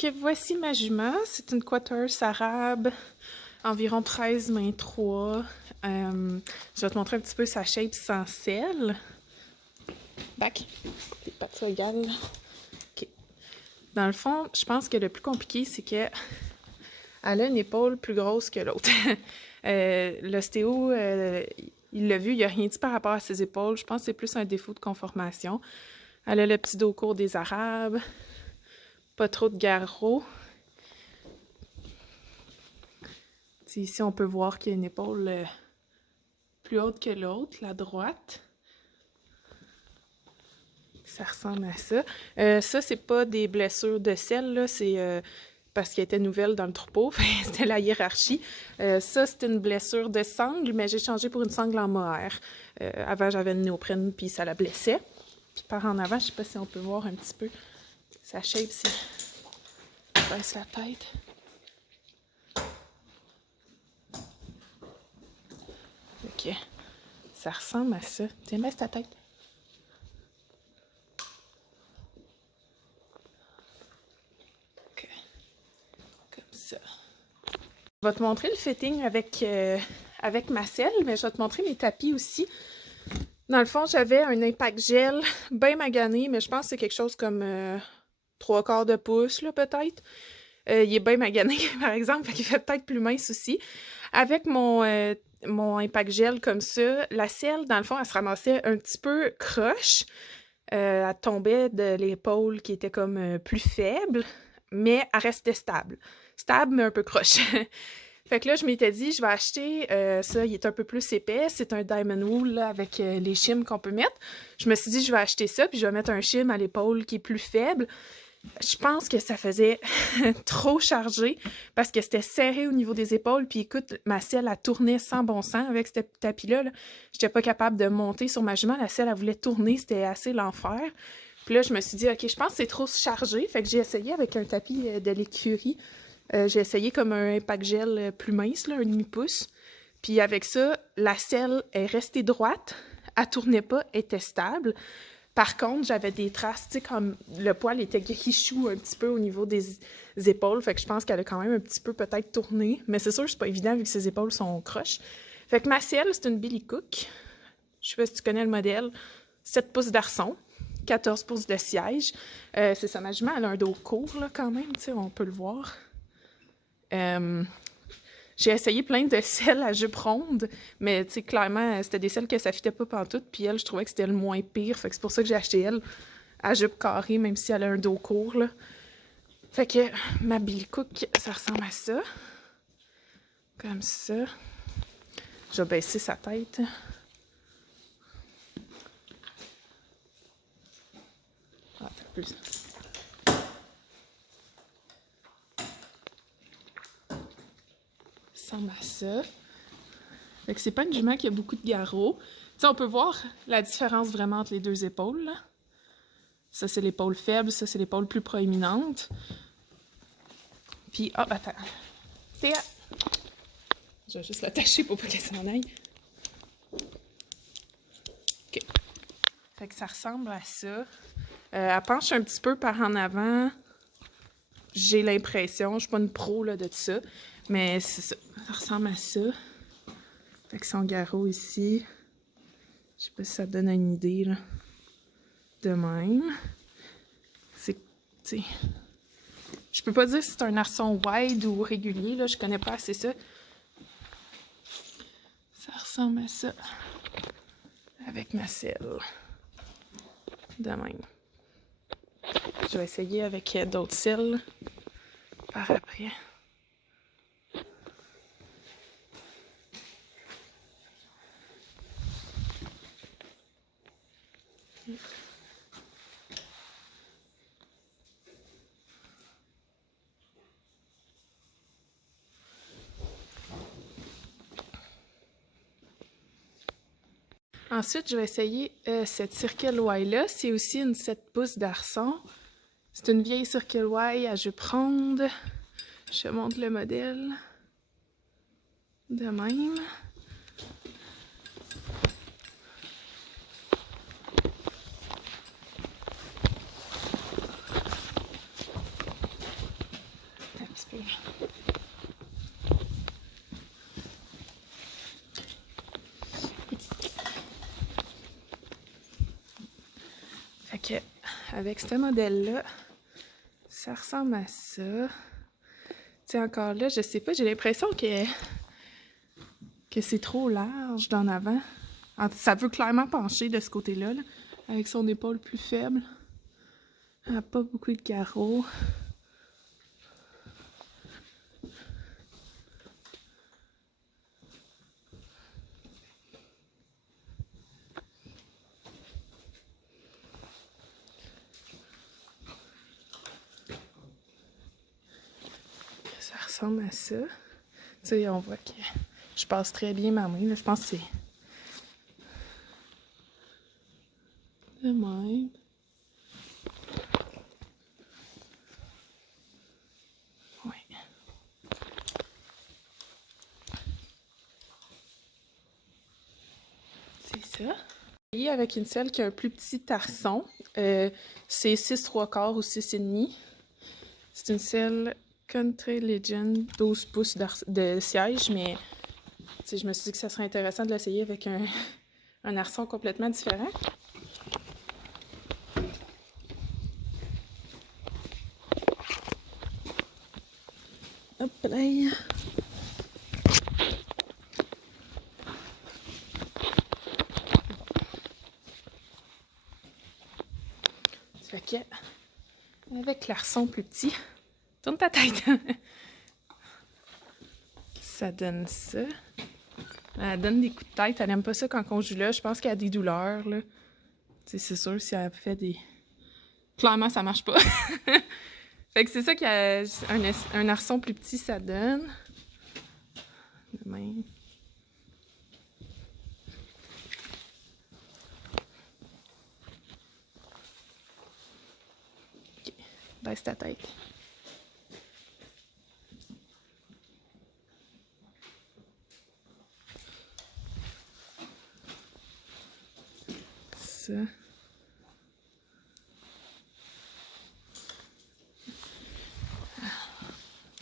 que voici ma jument. C'est une Quarters arabe, environ 13 mains 3. Je vais te montrer un petit peu sa shape sans selle. Back. Les pattes soient égales. OK. Dans le fond, je pense que le plus compliqué, c'est que elle a une épaule plus grosse que l'autre. L'ostéo, il l'a vu, il n'a rien dit par rapport à ses épaules. Je pense que c'est plus un défaut de conformation. Elle a le petit dos court des Arabes. Pas trop de garrot. Ici, on peut voir qu'il y a une épaule plus haute que l'autre, la droite. Ça ressemble à ça. Ça, c'est pas des blessures de selle, là, c'est parce qu'elle était nouvelle dans le troupeau. C'était la hiérarchie. Ça, c'est une blessure de sangle, mais j'ai changé pour une sangle en mohair. Avant, j'avais une néoprène, puis ça la blessait. Puis par en avant, je sais pas si on peut voir un petit peu sa shape, si je baisse la tête. Ok. Ça ressemble à ça. Tiens, baisse ta tête. Ok. Comme ça. Je vais te montrer le fitting avec ma selle, mais je vais te montrer mes tapis aussi. Dans le fond, j'avais un impact gel bien magané, mais je pense que c'est quelque chose comme 3/4 de pouce, là, peut-être. Il est bien magané, par exemple, fait qu'il fait peut-être plus mince aussi. Avec mon impact gel comme ça, la selle, dans le fond, elle se ramassait un petit peu croche. Elle tombait de l'épaule qui était comme plus faible, mais elle restait stable. Stable, mais un peu croche. Fait que là, je m'étais dit, je vais acheter ça, il est un peu plus épais. C'est un diamond wool là, avec les shims qu'on peut mettre. Je me suis dit, je vais acheter ça, puis je vais mettre un shim à l'épaule qui est plus faible. Je pense que ça faisait trop chargé parce que c'était serré au niveau des épaules. Puis écoute, ma selle, elle tournait sans bon sens avec ce tapis-là. Là. J'étais pas capable de monter sur ma jument. La selle, elle voulait tourner. C'était assez l'enfer. Puis là, je me suis dit, OK, je pense que c'est trop chargé. Fait que j'ai essayé avec un tapis de l'écurie. J'ai essayé comme un impact gel plus mince, là, un demi-pouce. Puis avec ça, la selle est restée droite. Elle tournait pas, elle était stable. Par contre, j'avais des traces, tu sais, comme le poil était grichou un petit peu au niveau des épaules. Fait que je pense qu'elle a quand même un petit peu peut-être tourné. Mais c'est sûr que c'est pas évident vu que ses épaules sont croches. Fait que ma selle, c'est une Billy Cook. Je sais pas si tu connais le modèle. 7 pouces d'arçon. 14 pouces de siège. C'est ça, ma jument, elle a un dos court, là, quand même, tu sais, on peut le voir. J'ai essayé plein de selles à jupe ronde, mais tu sais, clairement, c'était des selles que ça fitait pas pantoute, puis elle, je trouvais que c'était le moins pire, fait que c'est pour ça que j'ai acheté elle à jupe carrée, même si elle a un dos court, là. Fait que ma Billy Cook, ça ressemble à ça. Comme ça. Je vais baisser sa tête. Ah, plus. Ressemble à ça. Fait que c'est pas une jument qui a beaucoup de garrots. Tu sais, on peut voir la différence vraiment entre les deux épaules, là. Ça, c'est l'épaule faible, ça, c'est l'épaule plus proéminente. Puis, oh, attends. Théa! Je vais juste l'attacher pour pas qu'elle s'en aille. OK. Fait que ça ressemble à ça. Elle penche un petit peu par en avant. J'ai l'impression, je suis pas une pro là, de ça, mais c'est ça. Ça ressemble à ça. Avec son garrot ici. Je sais pas si ça te donne une idée, là. De même. C'est, tu sais... Je peux pas dire si c'est un arçon wide ou régulier, là. Je connais pas assez ça. Ça ressemble à ça. Avec ma selle. De même. Je vais essayer avec d'autres selles par après. Ensuite, je vais essayer cette Circle Y-là. C'est aussi une 7 pouces d'arçon. C'est une vieille Circle Y à jupe ronde. Je te montre le modèle. De même. Fait que, avec ce modèle-là, ça ressemble à ça. Tu sais, encore là, je sais pas, j'ai l'impression que c'est trop large d'en avant. Ça veut clairement pencher de ce côté-là, là, avec son épaule plus faible. Elle n'a pas beaucoup de carreaux. Ça ressemble à ça. Tu sais, on voit que je passe très bien ma main, là. Je pense que c'est de même. Oui. C'est ça. Avec une selle qui a un plus petit tarson. C'est 6,75 ou 6,5. C'est une selle Country Legend 12 pouces de siège, mais je me suis dit que ça serait intéressant de l'essayer avec un arçon complètement différent. Hop là! Fait que, avec l'arçon plus petit, tourne ta tête! Ça donne ça. Elle donne des coups de tête. Elle aime pas ça quand on joue là. Je pense qu'elle a des douleurs, là. C'est sûr, si elle fait des... Clairement, ça marche pas. Fait que c'est ça qu'un arçon plus petit, ça donne. De même. Ok. Baisse ta tête. Ça.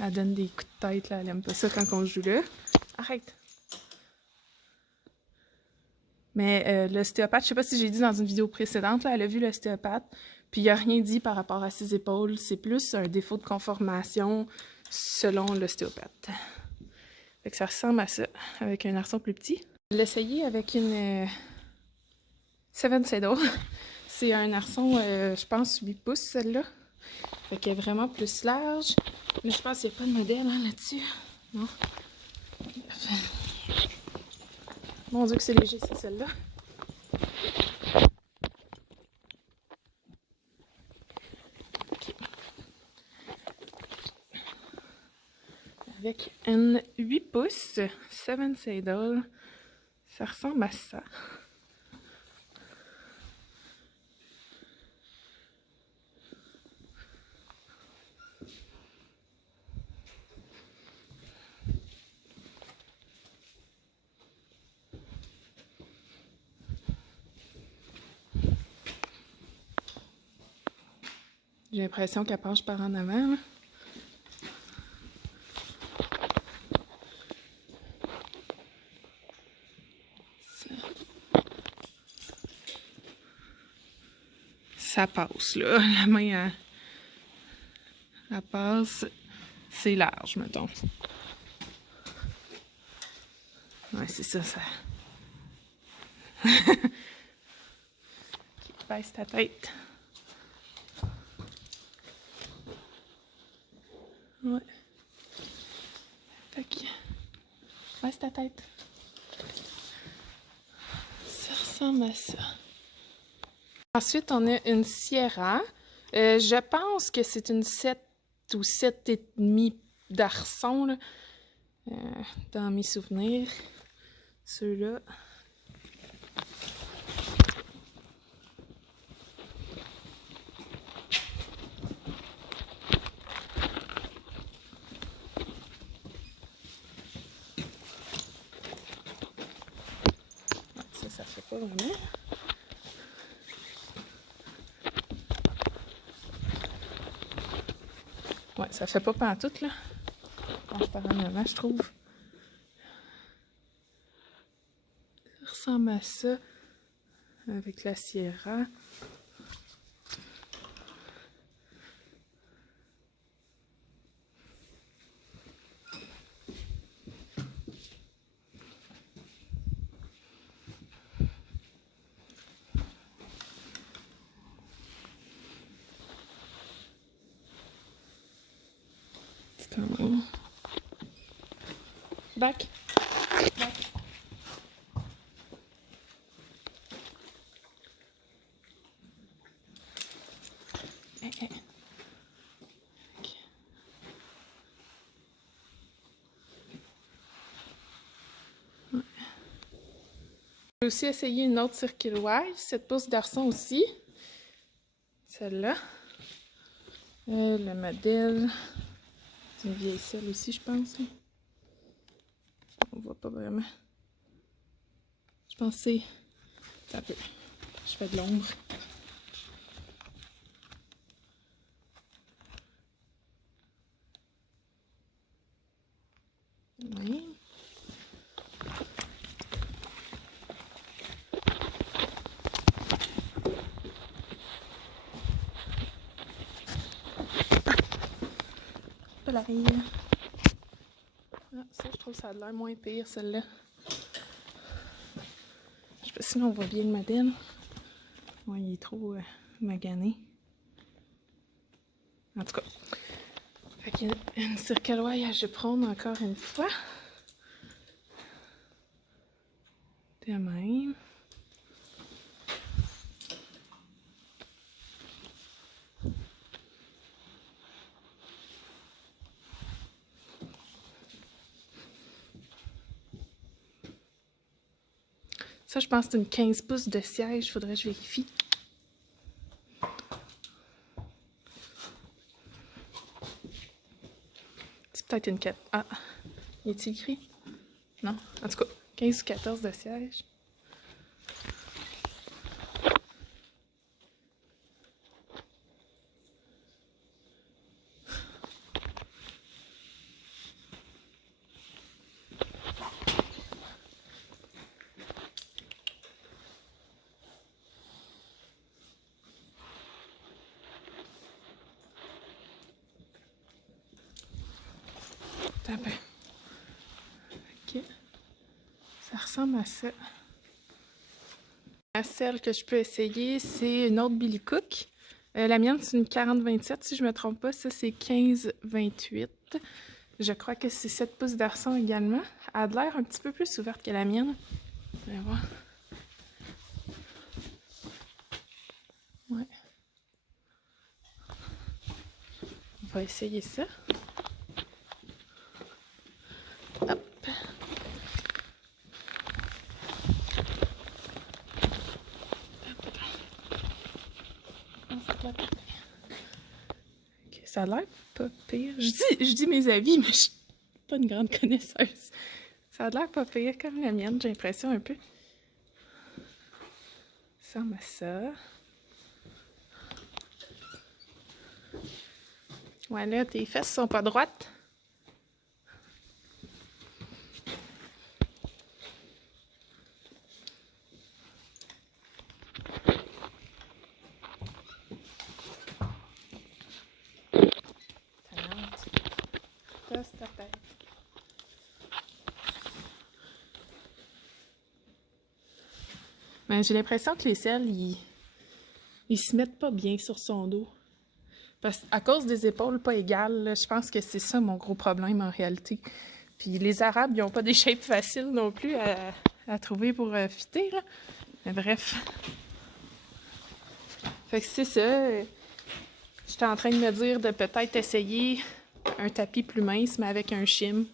Elle donne des coups de tête, là. Elle aime pas ça quand on joue là. Arrête! Mais l'ostéopathe, je sais pas si j'ai dit dans une vidéo précédente, là, elle a vu l'ostéopathe, puis il a rien dit par rapport à ses épaules. C'est plus un défaut de conformation selon l'ostéopathe. Fait que ça ressemble à ça, avec un arçon plus petit. Je vais l'essayer avec une Seven Saddle. C'est un arçon, je pense, 8 pouces, celle-là. Fait qu'elle est vraiment plus large. Mais je pense qu'il n'y a pas de modèle hein, là-dessus. Non? Mon Dieu que c'est léger, c'est celle-là. Okay. Avec une 8 pouces, Seven Saddle, ça ressemble à ça. J'ai l'impression qu'elle penche par en avant. Là. Ça passe, là. La main, elle passe. C'est large, mettons. Ouais, c'est ça, ça. Baisse ta tête. Ouais. Fait que... Baisse ta tête. Ça ressemble à ça. Ensuite, on a une Sierra. Je pense que c'est une 7 ou 7,5 d'arçon, là. Dans mes souvenirs. Ceux-là. Ça fait pas vraiment. Ouais, ça fait pas pantoute, là. transparentement, je trouve. Ça ressemble à ça avec la Sierra. Back. Back. Okay. Ouais. J'ai aussi essayé une autre Circle Y, cette pouces d'arçon aussi. Celle-là. Le modèle. C'est une vieille selle aussi, je pense. Là. On voit pas vraiment. Je pense que c'est... Un peu. Je fais de l'ombre. Oui. Pas la rire. Ah, ça, je trouve que ça a l'air moins pire, celle-là. Je sais pas si on voit bien le modèle. Ouais, il est trop magané. En tout cas. Fait qu'il y a une Circle Y à prendre encore une fois. De même. Ça, je pense que c'est une 15 pouces de siège. Faudrait que je vérifie. C'est peut-être une 4. Ah, y est-il écrit? Non. En tout cas, 15 ou 14 de siège. Ok. Ça ressemble à ça. Celle que je peux essayer, c'est une autre Billy Cook. La mienne, c'est une 40-27, si je me trompe pas. Ça, c'est 15-28. Je crois que c'est 7 pouces d'arçon également. Elle a de l'air un petit peu plus ouverte que la mienne. On va voir. Ouais. On va essayer ça. Hop. Okay, ça a l'air pas pire. Je dis mes avis, mais je suis pas une grande connaisseuse. Ça a l'air pas pire comme la mienne, j'ai l'impression un peu. Ça ressemble à ça. Ouais, là, tes fesses sont pas droites. Tasse ta tête. Ben, j'ai l'impression que les selles, ils se mettent pas bien sur son dos. Parce qu'à cause des épaules pas égales, là, je pense que c'est ça mon gros problème en réalité. Puis les Arabes, ils ont pas des shapes faciles non plus à trouver pour fitter, là. Mais bref. Fait que c'est ça. J'étais en train de me dire de peut-être essayer un tapis plus mince, mais avec un shim.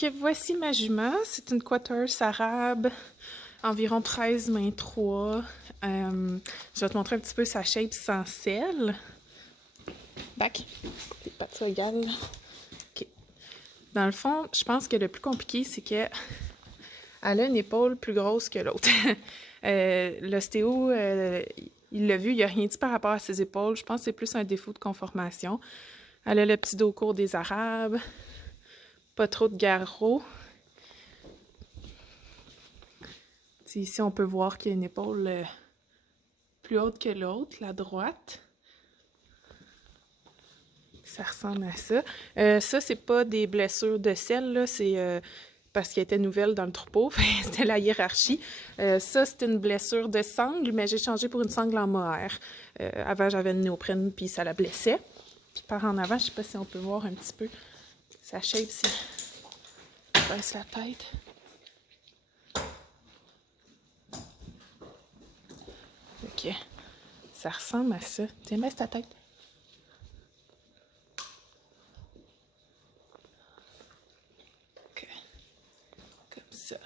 Ok, voici ma jument. C'est une Quarters arabe environ 13 mains 3. Je vais te montrer un petit peu sa shape sans selle. Back. Les pattes soient égales. OK. Dans le fond, je pense que le plus compliqué, c'est qu'elle a une épaule plus grosse que l'autre. L'ostéo, il l'a vu, il n'a rien dit par rapport à ses épaules. Je pense que c'est plus un défaut de conformation. Elle a le petit dos court des Arabes. Pas trop de garrots. Ici, on peut voir qu'il y a une épaule plus haute que l'autre, la droite. Ça ressemble à ça. Ça, c'est pas des blessures de selle, c'est parce qu'elle était nouvelle dans le troupeau. C'était la hiérarchie. Ça, c'est une blessure de sangle, mais j'ai changé pour une sangle en mohair. Avant, j'avais une néoprène, puis ça la blessait. Puis par en avant, je sais pas si on peut voir un petit peu sa shape, si je baisse la tête. Ok. Ça ressemble à ça. Tiens, baisse ta tête. OK. Comme ça.